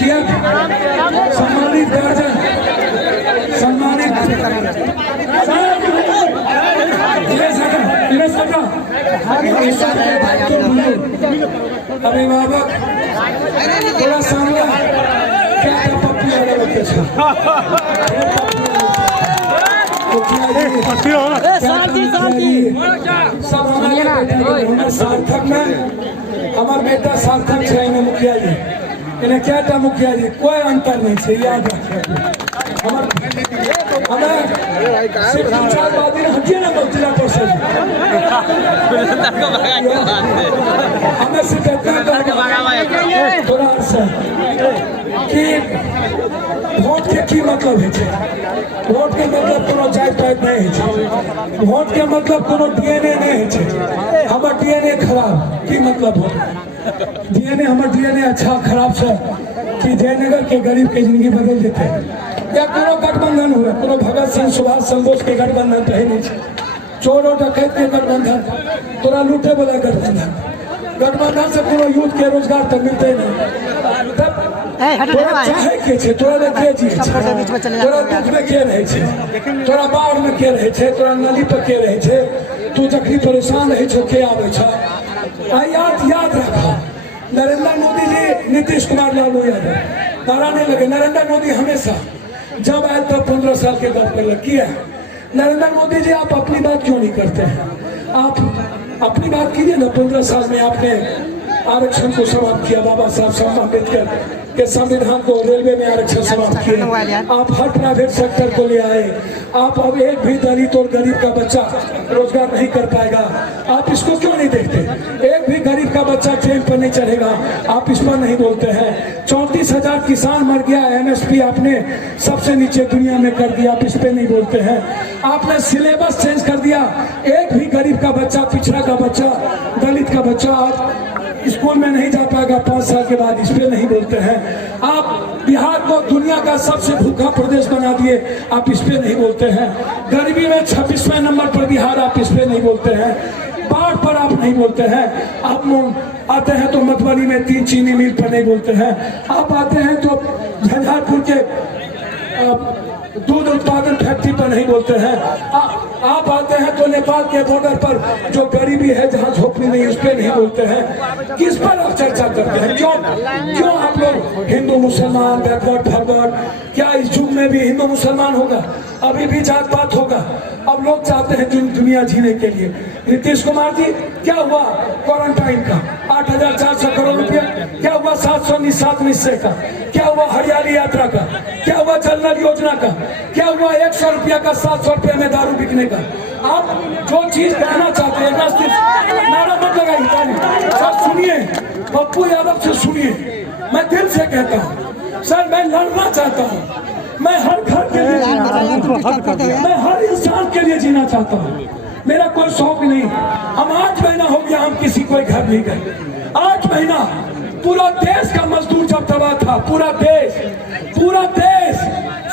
मुखिया, सम्मानित गार्जियन, सम्मानित अभिभावक, थोड़ा सामने क्या था पप्पू यादव के सार्थक में हमारे बेटा सार्थक है मुखिया जी, इन्हें क्या था मुखिया जी, कोई अंतर नहीं है, याद रखिए। हमें हटिए ना जिला परिषद, हमें सिर्फ थोड़ा सा कि वोट के की मतलब है, वोट के मतलब कोनो जात पात नहीं है, वोट के मतलब कोनो डीएनए नहीं है। हमार डीएनए खराब की मतलब हो, डीएनए हमार डीएनए अच्छा खराब से कि जयनगर के गरीब के जिंदगी बदल देते हैं। या कोनो गठबंधन हुआ, कोनो भगत सिंह सुभाष चंद्र बोस के गठबंधन तो है नहीं, चोर और डकैत के गठबंधन, तोरा लूटे वाला गठबंधन, गठबंधन से कोनो यूथ के रोजगार तो मिलते नहीं। तोरा चाहे के छे, तोरा ले के जी, तोरा दुख में के रहे छे, तोरा बाढ़ में के रहे छे, तोरा नदी पर के रहे छे, तू जखनी परेशान रहे छो के आवे छ। याद रखा, नरेंद्र मोदी जी, नीतीश कुमार, लालू यादव तारा नहीं लगे। नरेंद्र मोदी हमेशा जब आए तब 15 साल के बाद पर किया। नरेंद्र मोदी जी, आप अपनी बात क्यों नहीं करते हैं? आप अपनी बात कीजिए ना। 15 साल में आपने आरक्षण को समाप्त किया, बाबा साहब अम्बेडकर के संविधान को, रेलवे में आरक्षण समाप्त किए, आप हर प्राइवेट सेक्टर को ले आए। आप अब एक भी दलित और गरीब का बच्चा रोजगार नहीं कर पाएगा, आप इसको क्यों नहीं देखते? एक भी गरीब का बच्चा ट्रेन पर नहीं चढ़ेगा, आप इस पर नहीं बोलते हैं। 34,000 किसान मर गया, एमएसपी आपने सबसे नीचे दुनिया में कर दिया, आप इस पे नहीं बोलते हैं। आपने सिलेबस चेंज कर दिया, एक भी गरीब का बच्चा, पिछड़ा का बच्चा, दलित का बच्चा आप स्कूल में नहीं जा पाएगा 5 साल के बाद, इस पे नहीं बोलते हैं। आप बिहार को दुनिया का सबसे भूखा प्रदेश बना दिए, आप इस पे नहीं बोलते हैं। गरीबी में 26वें नंबर पर बिहार, आप इस पे नहीं बोलते हैं। बाढ़ पर आप नहीं बोलते हैं। आप आते हैं तो मधुबनी में 3 चीनी मिल पर नहीं बोलते हैं। आप आते हैं तो झंझारपुर के दूध उत्पादन फैक्ट्री पर नहीं बोलते हैं। आप आते हैं तो नेपाल के बॉर्डर पर जो गरीबी है, जहाँ झोपड़ी नहीं, उस पर नहीं बोलते हैं। किस पर आप चर्चा करते हैं? क्यों आप लोग हिंदू मुसलमान, बैकवर्ड फॉरवर्ड, क्या इस युग में भी हिंदू मुसलमान होगा? अभी भी जात पात होगा। अब लोग चाहते हैं दुनिया जीने के लिए। नीतीश कुमार जी, क्या हुआ क्वारंटाइन का 8,400 करोड़ रुपया? क्या हुआ 707 निश्चय का? क्या हुआ हरियाली यात्रा का? क्या हुआ जल नल योजना का? क्या हुआ 100 रुपया का 700 रुपया में दारू बिकने का? आप जो चीज कहना चाहते हैं, नारा मत लगाइए, सर सुनिए, पप्पू यादव से सुनिए। मैं दिल से कहता हूँ सर, मैं लड़ना चाहता हूँ, मैं हर घर के लिए जीना चाहता हूँ, मैं हर इंसान के लिए जीना चाहता हूँ। मेरा कोई शौक नहीं। हम 8 महीना हो गया, हम किसी कोई घर नहीं गए। 8 महीना पूरा देश का मजदूर जब दबा था, पूरा देश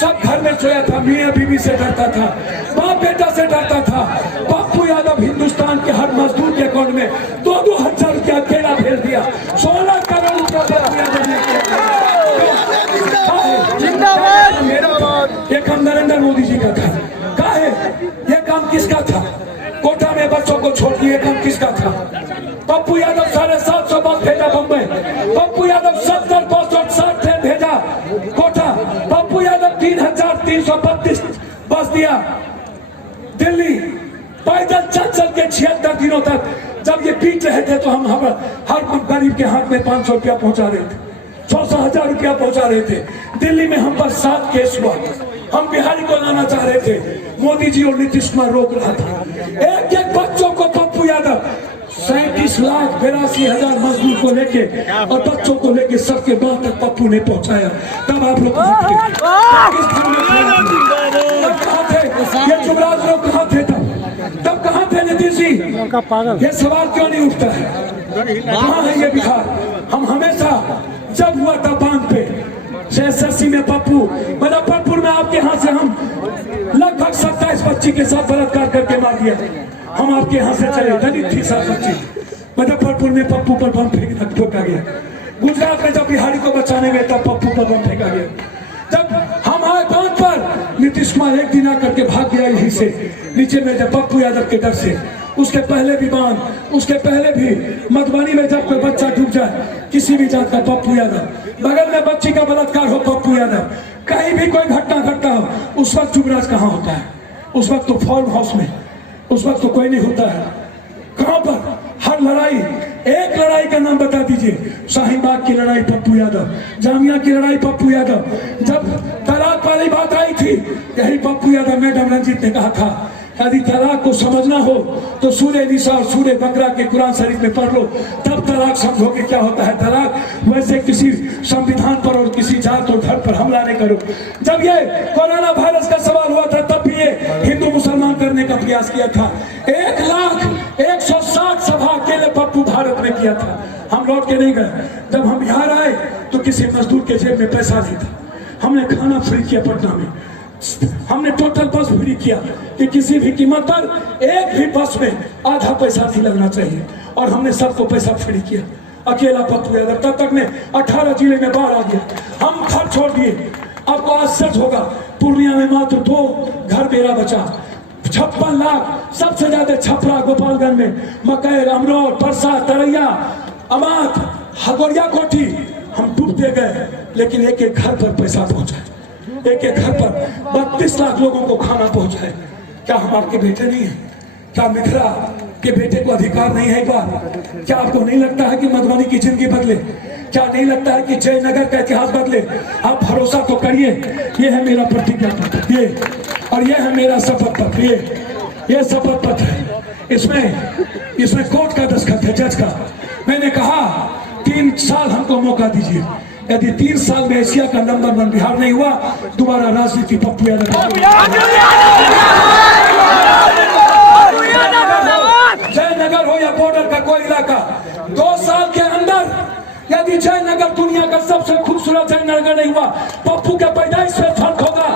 सब घर में सोया था, मियां बीवी से डरता था, बाप बेटा से डरता था। पप्पू यादव हिंदुस्तान के हर मजदूर के अकाउंट में 2-2 हजार रुपया अकेला भेज दिया। 16 करोड़ रुपया ये काम नरेंद्र मोदी जी का था। कहा है ये काम किसका था? कोटा में बच्चों को छोड़ दिए, काम किसका था? पप्पू यादव 750 बस भेजा बम्बई, पप्पू यादव 70-62 ट्रेन भेजा कोटा, पप्पू यादव 3,332 बस दिया दिल्ली। पैदल चल के 76 दिनों तक जब ये पीट रहे थे तो हम हर गरीब के हाथ में 500 रुपया पहुंचा रहे थे, 600,000 रुपया पहुंचा रहे थे। दिल्ली में हम पर 7 केस हुआ। हम बिहारी को लाना चाह रहे थे, मोदी जी और नीतीश कुमार रोक रहा था। एक बच्चों को पप्पू यादव 37,82,000 मजदूर को लेके और बच्चों को लेके सबके गांव तक पप्पू ने पहुंचाया। तब आप लोग कहाँ थे? ये जुगराज लोग कहाँ थे तब कहाँ थे नीतीश जी? ये सवाल क्यों नहीं उठता है? कहाँ है ये बिहार? हम हमेशा जब हुआ था बांध पे 86 में पप्पू, मुजफ्फरपुर में आपके यहाँ से हम लगभग 27 बच्ची के साथ बलात्कार करके मार दिया। हम आपके यहाँ से चले, दलित थी 7 बच्ची। मुजफ्फरपुर में पप्पू पर बम फेंका गया। गुजरात में जब बिहारी को बचाने गए तब पप्पू पर बम फेंका गया। जब हम आए बांध पर, नीतीश कुमार एक दिन आकर के भाग गया यहीं से नीचे में, जब पप्पू यादव के डर से। उसके पहले भी बांध, उसके पहले भी मधुबनी में जब कोई बच्चा डूब जाए किसी भी जात का, पप्पू यादव, बगल में बच्ची का बलात्कार हो, पप्पू यादव, कहीं भी कोई घटना घटता हो, उस वक्त युवराज कहाँ होता है? उस वक्त तो फार्म हाउस में, उस वक्त तो कोई नहीं होता है। कहां पर? हर लड़ाई, एक लड़ाई का नाम बता दीजिए। शाहीन बाग की लड़ाई पप्पू यादव, जामिया की लड़ाई पप्पू यादव, जब तलाक वाली बात आई थी यही पप्पू यादव, मैडम रंजीत ने कहा था यदि तलाक को समझना हो तो सूरे निसा और सूरे बकरा के कुरान शरीफ में पढ़ लो, तब तलाक समझोगे क्या होता है तलाक। वैसे किसी संविधान पर और किसी जात और धर्म पर हमला नहीं करो। जब ये कोरोना वायरस का सवाल हुआ था तब भी ये हिंदू मुसलमान करने का प्रयास किया था। 1,160 सभा अकेले पप्पू भारत में किया था। हम लौट के नहीं गए। जब हम बिहार आए तो किसी मजदूर के जेब में पैसा नहीं था। हमने खाना फ्री किया पटना में, हमने टोटल बस फ्री किया कि किसी भी कीमत पर एक भी बस में आधा पैसा नहीं लगना चाहिए, और हमने सबको पैसा फ्री किया। अकेला पप्पू यादव, तब तक में 18 जिले में बाढ़ आ गया, हम घर छोड़ दिए। आपको आश्चर्य होगा, पूर्णिया में मात्र 2 घर मेरा बचा। 56 लाख, सबसे ज्यादा छपरा, गोपालगंज में, मकैर, अमरोह, परसा, तरैया, अमात, हगोरिया कोठी, हम डूबते गए, लेकिन एक एक घर पर पैसा पहुंचा, एक एक घर पर 32 लाख लोगों को खाना पहुंचाए। क्या हम आपके बेटे नहीं हैं? क्या मिथिला के बेटे को अधिकार नहीं है? एक बार क्या आपको नहीं लगता है कि मधुबनी की जिंदगी बदले? क्या नहीं लगता है कि जयनगर का इतिहास बदले? आप भरोसा तो करिए। ये है मेरा प्रतिज्ञा पत्र, ये, और ये है मेरा शपथ पत्र, ये शपथ पत्र है। इसमें कोर्ट का दस्तखत है, जज का। मैंने कहा 3 साल हमको मौका दीजिए, यदि 3 साल में एशिया का नंबर 1 बिहार नहीं हुआ, दोबारा राजनीति पप्पू यादव। जयनगर हो या बॉर्डर का कोई इलाका, 2 साल के अंदर यदि जयनगर दुनिया का सबसे खूबसूरत जयनगर नहीं हुआ, पप्पू के पैदाइश में फर्क होगा।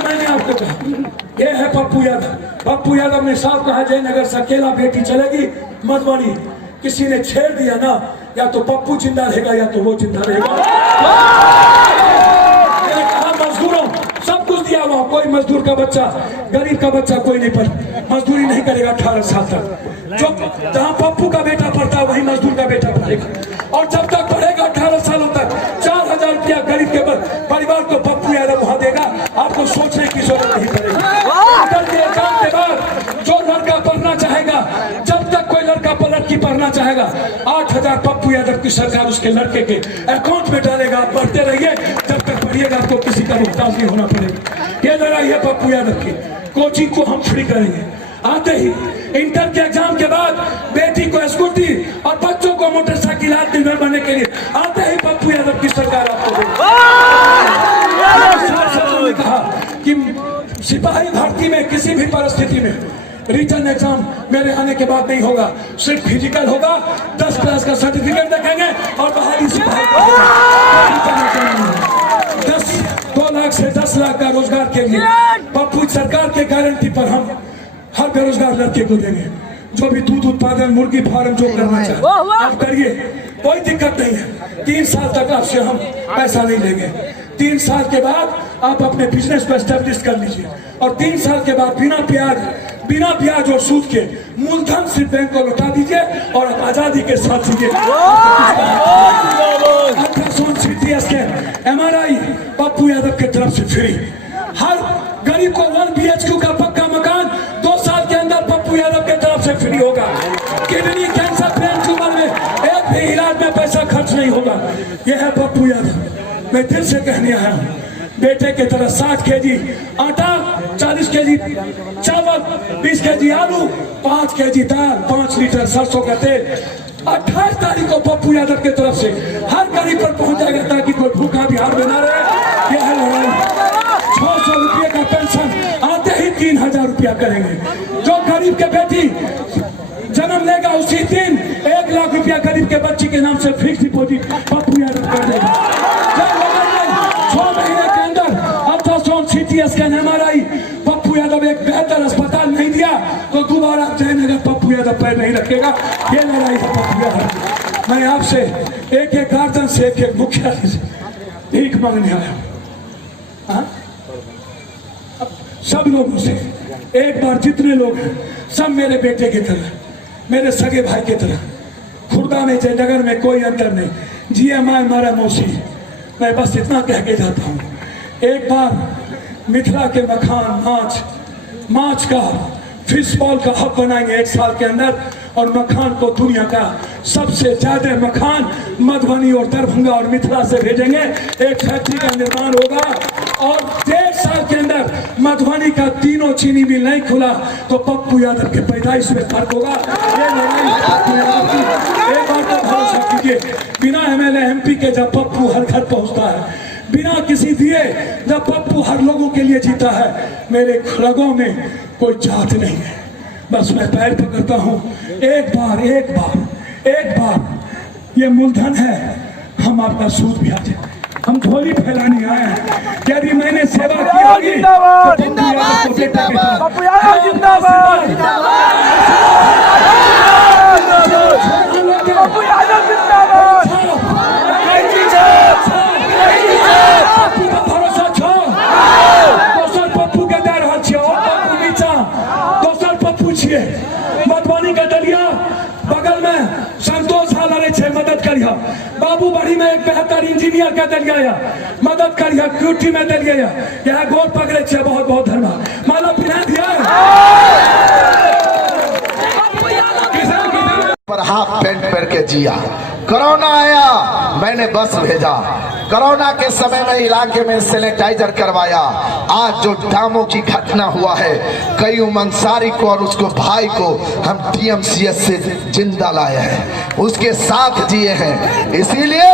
मैंने आपको कहा, ये है पप्पू यादव। पप्पू यादव ने साफ कहा जयनगर से अकेला बेटी चलेगी मधुबनी। किसी ने छेड़ दिया ना, या तो पप्पू जिंदा रहेगा या तो वो जिंदा रहेगा। मैंने कहा मजदूरों, सब कुछ दिया हुआ, कोई मजदूर का बच्चा, गरीब का बच्चा कोई नहीं मजदूरी नहीं करेगा 18 साल तक। जो जहां पप्पू का बेटा पढ़ता है वही मजदूर का बेटा पढ़ेगा, और जब तक पढ़ेगा 18 सालों तक 4,000 रुपया गरीब के परिवार को पप्पू यादव वहां देगा। आपको सोचने की जरूरत नहीं पड़ेगी। एग्जाम के बाद जो लड़का पढ़ना चाहेगा, जब तक कोई लड़का लड़की पढ़ना चाहेगा, 8,000 पप्पू यादव की सरकार उसके लड़के के अकाउंट में डालेगा। आप पढ़ते रहिए, जब तक पढ़िएगा आपको किसी का मुहताज नहीं होना पड़ेगा। ये लड़ाई है पप्पू यादव की। कोचिंग को हम फ्री करेंगे। आते ही इंटर के एग्जाम के बाद बेटी को स्कूटी और बच्चों को मोटरसाइकिल आत्मनिर्भर बनने के लिए आते ही पप्पू यादव की सरकार आपको देगी। कहा कि सिपाही भर्ती में किसी भी परिस्थिति में रिटर्न एग्जाम मेरे आने के बाद नहीं होगा, सिर्फ फिजिकल होगा। 10 क्लास का सर्टिफिकेट देखेंगे और बहाली सिपाही को 2 लाख से 10 लाख का रोजगार के लिए पप्पू सरकार के गारंटी पर हम हर बेरोजगार लड़के को देंगे। जो भी दूध उत्पादन, मुर्गी फार्म जो करना चाहे आप करिए, कोई दिक्कत नहीं है। 3 साल तक आपसे हम पैसा नहीं लेंगे। 3 साल के बाद आप अपने बिजनेस को एस्टेब्लिश कर लीजिए, और 3 साल के बाद बिना ब्याज और सूद के मूलधन सिर्फ बैंक को लौटा दीजिए और आप आजादी के साथ जीजिए। Ultrasound CT scan MRI Pappu Yadav की तरफ से फ्री। हर गरीब को 1 BHQ का पक्का मकान 2 साल के अंदर पप्पू यादव की तरफ से फ्री होगा। किडनी कैंसर, ब्रेन ट्यूमर में एक भी इलाज में पैसा खर्च नहीं होगा। यह है पप्पू यादव। मैं दिल से कहने आया हूँ, बेटे की तरह 60 kg आटा, 40 kg चावल, 20 kg आलू, 5 kg दाल, 5 लीटर सरसों का तेल 28 तारीख को पप्पू यादव की तरफ से हर गरीब पर पहुंच जाएगा, ताकि कोई भूखा बिहार में ना रहे। यह है लड़ाई। 600 रुपये का पेंशन आते ही 3,000 रुपया करेंगे। जो गरीब के बेटी जन्म लेगा उसी दिन 1 लाख रुपया गरीब के बच्ची के नाम से फिक्स डिपोजिट पप्पू यादव कर देगा। 6 महीने के अंदर ultrasound CT scan MRI Pappu Yadav एक बेहतर अस्पताल नहीं दिया तो दोबारा जयनगर पप्पू पप्पू यादव पैर नहीं रखेगा। ये लड़ाई है पप्पू यादव। मैं आपसे एक एक गार्जियन से, एक एक मुखिया से भीख मांगने आया हूँ। हाँ? सब लोगों से एक बार, जितने लोग हैं सब मेरे बेटे की तरह, मेरे सगे भाई की तरह। खुर्दा में, जयनगर में कोई अंतर नहीं। जिए माए मारा मौसी। मैं बस इतना कह के जाता हूँ, एक बार मिथिला के मखान माछ का फिश बॉल का हब बनाएंगे 1 साल के अंदर, और मखान को दुनिया का सबसे ज्यादा मखान मधुबनी और दरभंगा और मिथिला से भेजेंगे। एक फैक्ट्री का निर्माण होगा और 1.5 साल के अंदर मधुबनी का 3 चीनी मिल नहीं खुला तो पप्पू यादव के पैदाइश में फर्क होगा। ये लड़ाई पप्पू यादव की। एक बार तो भरोसा कीजिए, बिना MLA MP के जब पप्पू हर घर पहुंचता है, बिना किसी दिए जब पप्पू हर लोगों के लिए जीता है, मेरे रगों में कोई जात नहीं है। बस मैं पैर पकड़ता हूँ, एक बार ये मूलधन है, हम आपका सूद भी आ जाए। हम झोली फैलाने आए हैं। यदि मैंने सेवा की होगी तो पप्पू यादव जिंदाबाद, पप्पू यादव जिंदाबाद। भरोसा छो दोसर पप्पू के दे रहा छियै, पप्पू नीचा दोसर पप्पू छियै। मधुबनी के दलिया बगल में संतोष झा लड़े छे, मदद करिया। बाबू बाड़ी में एक बेहतर इंजीनियर के दलिया, मदद करिया। क्यूटी में दलिया, यहाँ गोर पकड़े छे। बहुत बहुत धन्यवाद। माला पिना दिया पर हाफ पैंट पहन के जिया। कोरोना आया, मैंने बस भेजा। कोरोना के समय में इलाके में सैनिटाइजर करवाया। आज जो डामों की घटना हुआ है, कयूम अंसारी को और उसको भाई को हम TMCH से जिंदा लाए हैं, उसके साथ जिए हैं। इसीलिए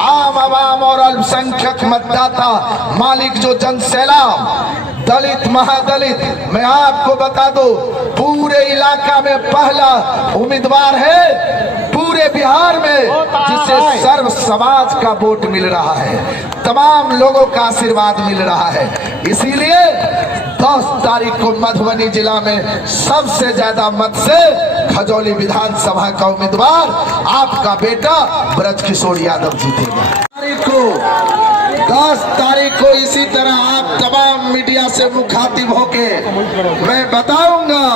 आम आवाम और अल्पसंख्यक मतदाता मालिक जो जनसैलाब, दलित महादलित, मैं आपको बता दूं, पूरे इलाका में पहला उम्मीदवार है पूरे बिहार में जिसे सर्व समाज का वोट मिल रहा है, तमाम लोगों का आशीर्वाद मिल रहा है। इसीलिए 10 तारीख को मधुबनी जिला में सबसे ज्यादा मत से खजौली विधानसभा का उम्मीदवार आपका बेटा ब्रजकिशोर यादव जीतेगा। 10 तारीख को इसी तरह आप तमाम मीडिया से मुखातिब होके मैं बताऊंगा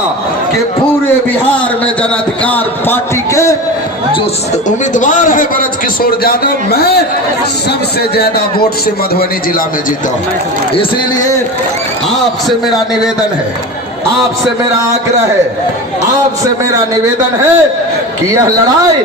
कि पूरे बिहार में जन अधिकार पार्टी के जो उम्मीदवार है ब्रजकिशोर यादव, मैं सबसे ज्यादा वोट से मधुबनी जिला में जीता हूं। इसीलिए आपसे मेरा निवेदन है, आपसे मेरा आग्रह है, आपसे मेरा निवेदन है कि यह लड़ाई